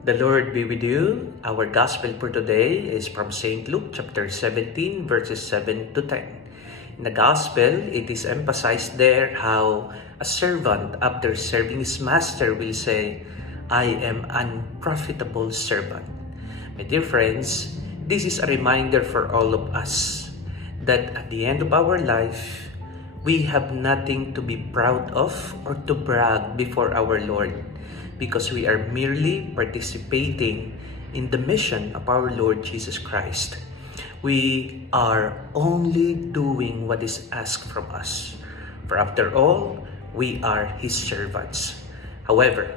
The Lord be with you. Our gospel for today is from St. Luke chapter 17 verses 7 to 10. In the gospel, it is emphasized there how a servant after serving his master will say, "I am an unprofitable servant." My dear friends, this is a reminder for all of us that at the end of our life, we have nothing to be proud of or to brag before our Lord, because we are merely participating in the mission of our Lord Jesus Christ. We are only doing what is asked from us. For after all, we are His servants. However,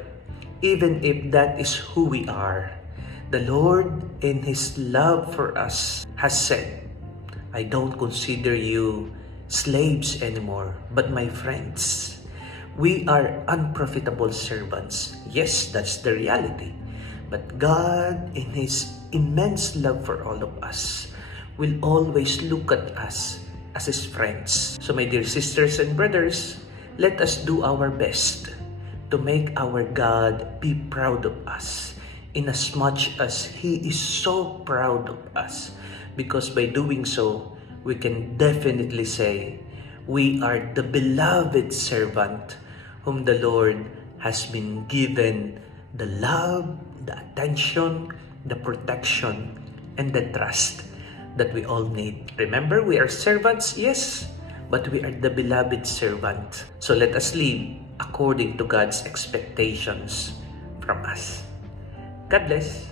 even if that is who we are, the Lord in His love for us has said, "I don't consider you slaves anymore, but my friends." We are unprofitable servants. Yes, that's the reality. But God, in His immense love for all of us, will always look at us as His friends. So my dear sisters and brothers, let us do our best to make our God be proud of us, inasmuch as He is so proud of us. Because by doing so, we can definitely say, we are the beloved servant whom the Lord has been given the love, the attention, the protection, and the trust that we all need. Remember, we are servants, yes, but we are the beloved servant. So let us live according to God's expectations from us. God bless.